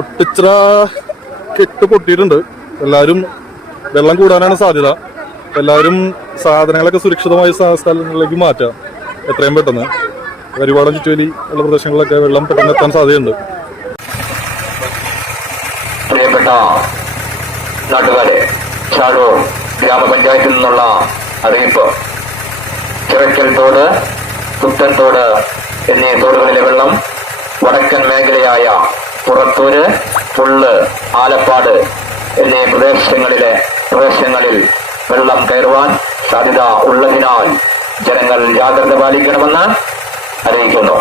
പൊട്ടിച്ചിറ കെട്ട് പൊട്ടിയിട്ടുണ്ട്. എല്ലാവരും വെള്ളം കൂടാനാണ് സാധ്യത. എല്ലാവരും സാധനങ്ങളൊക്കെ സുരക്ഷിതമായ സ്ഥലങ്ങളിലേക്ക് മാറ്റാം എത്രയും പെട്ടെന്ന്. കരിവാടം ചുറ്റുവലി ഉള്ള പ്രദേശങ്ങളിലൊക്കെ വെള്ളം പെട്ടെന്ന് എത്താൻ സാധ്യതയുണ്ട്. പ്രിയപ്പെട്ട നാട്ടുകാരെ, ചാഴൂർ ഗ്രാമപഞ്ചായത്തിൽ നിന്നുള്ള അറിയിപ്പ്. ചിറക്കൽ തോട്, പുത്തൻ തോട് എന്നീ തോടുകളിലെ വെള്ളം വടക്കൻ മേഖലയായ പുറത്തൂര്, പുള്ള്, ആലപ്പാട് എന്നീ പ്രദേശങ്ങളിൽ വെള്ളം കയറുവാൻ സാധ്യത ഉള്ളതിനാൽ ജനങ്ങൾ ജാഗ്രത പാലിക്കണമെന്ന് അറിയിക്കുന്നു.